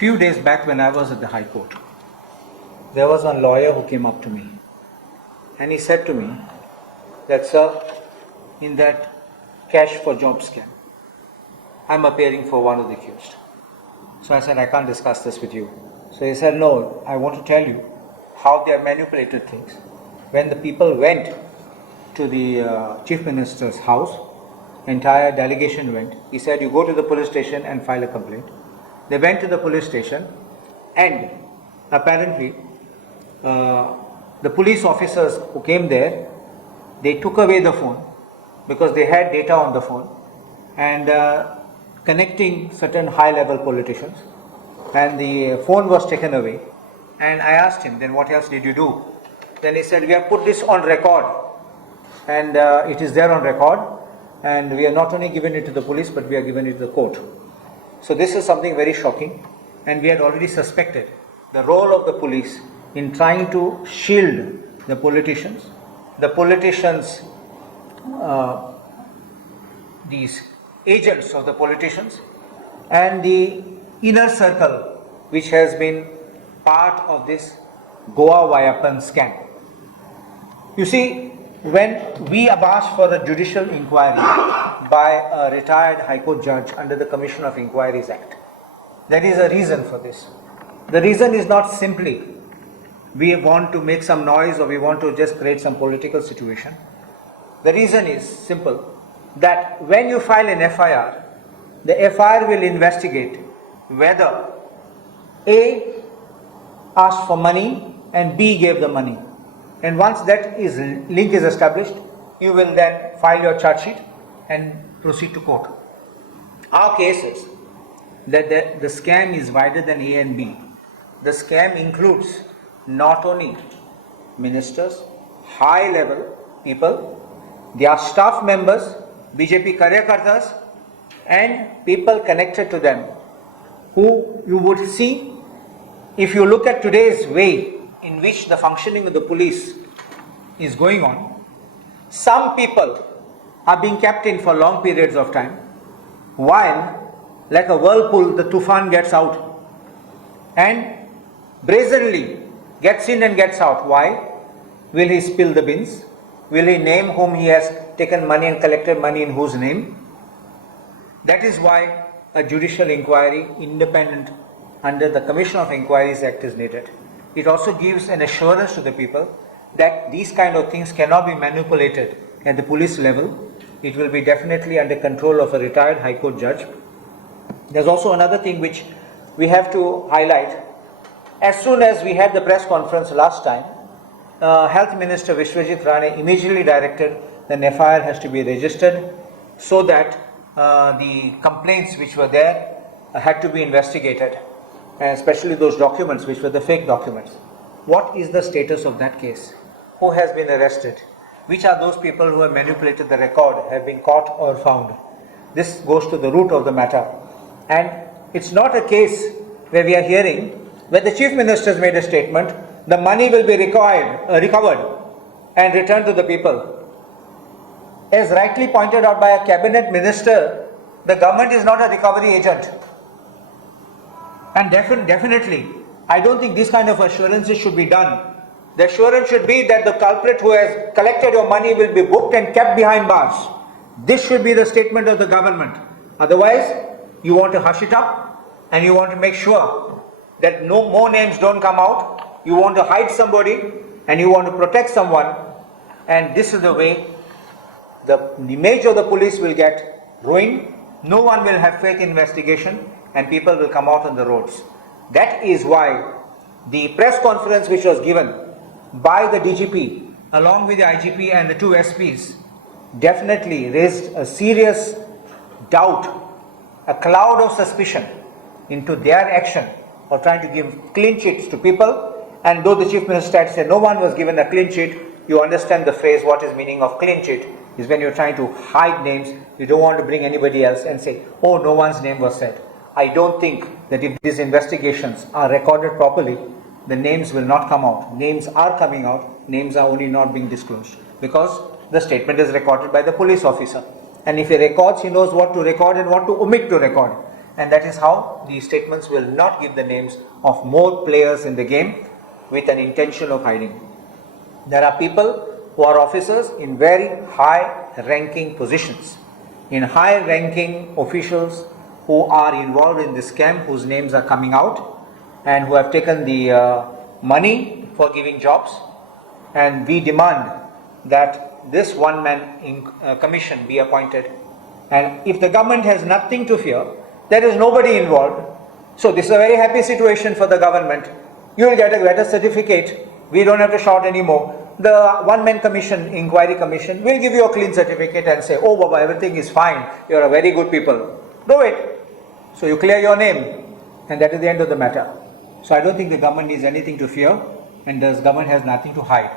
few days back when I was at the High Court, there was one lawyer who came up to me and he said to me that, sir, in that cash for job scam, I'm appearing for one of the accused. So I said, I can't discuss this with you. So he said, no, I want to tell you how they have manipulated things. When the people went to the Chief Minister's house, entire delegation went. He said, you go to the police station and file a complaint. They went to the police station and apparently the police officers who came there, they took away the phone because they had data on the phone and connecting certain high-level politicians, and the phone was taken away. And I asked him, then what else did you do? Then he said, we have put this on record and it is there on record, and we are not only given it to the police but we are given it to the court. So this is something very shocking, and we had already suspected the role of the police in trying to shield the politicians, these agents of the politicians, and the inner circle which has been part of this Goa Vayapan scam. You see, when we have asked for a judicial inquiry by a retired High Court judge under the Commission of Inquiries Act, there is a reason for this. The reason is not simply we want to make some noise or we want to just create some political situation. The reason is simple, that when you file an FIR, the FIR will investigate whether A asked for money and B gave the money. And once that link is established, you will then file your charge sheet and proceed to court. Our case is that the scam is wider than A and B. The scam includes not only ministers, high level people, their staff members, BJP karyakartas, and people connected to them, who you would see if you look at today's way in which the functioning of the police is going on. Some people are being kept in for long periods of time, while like a whirlpool the tufan gets out and brazenly gets in and gets out. Why? Will he spill the beans? Will he name whom he has taken money and collected money in whose name? That is why a judicial inquiry, independent under the Commission of Inquiries Act, is needed. It also gives an assurance to the people that these kind of things cannot be manipulated at the police level. It will be definitely under control of a retired High Court judge. There's also another thing which we have to highlight. As soon as we had the press conference last time, Health Minister Vishwajit Rane immediately directed that an FIR has to be registered so that the complaints which were there had to be investigated, especially those documents which were the fake documents. What is the status of that case? Who has been arrested? Which are those people who have manipulated the record, have been caught or found? This goes to the root of the matter. And it's not a case where we are hearing where the Chief Minister has made a statement, the money will be recovered and returned to the people. As rightly pointed out by a cabinet minister, the government is not a recovery agent. And definitely, I don't think this kind of assurances should be done. The assurance should be that the culprit who has collected your money will be booked and kept behind bars. This should be the statement of the government. Otherwise, you want to hush it up and you want to make sure that no more names don't come out. You want to hide somebody and you want to protect someone, and this is the way the image of the police will get ruined. No one will have fake investigation and people will come out on the roads. That is why the press conference which was given by the DGP along with the IGP and the two SPs definitely raised a serious doubt, a cloud of suspicion into their action of trying to give clean sheets to people. And though the Chief Minister had said no one was given a clean sheet, you understand the phrase, what is meaning of clean sheet is when you're trying to hide names, you don't want to bring anybody else and say, oh, no one's name was said. I don't think that if these investigations are recorded properly, the names will not come out. Names are coming out, names are only not being disclosed because the statement is recorded by the police officer. And if he records, he knows what to record and what to omit to record. and that is how the statements will not give the names of more players in the game with an intention of hiding. There are people who are officers in very high ranking positions, in high ranking officials who are involved in this scam, whose names are coming out, and who have taken the money for giving jobs, and we demand that this one-man commission be appointed. And if the government has nothing to fear, there is nobody involved. So this is a very happy situation for the government. You will get a letter certificate. We don't have to shout anymore. The one-man commission, inquiry commission, will give you a clean certificate and say, oh Baba, everything is fine. You are a very good people. Do it. So you clear your name, and that is the end of the matter. So I don't think the government needs anything to fear, and the government has nothing to hide.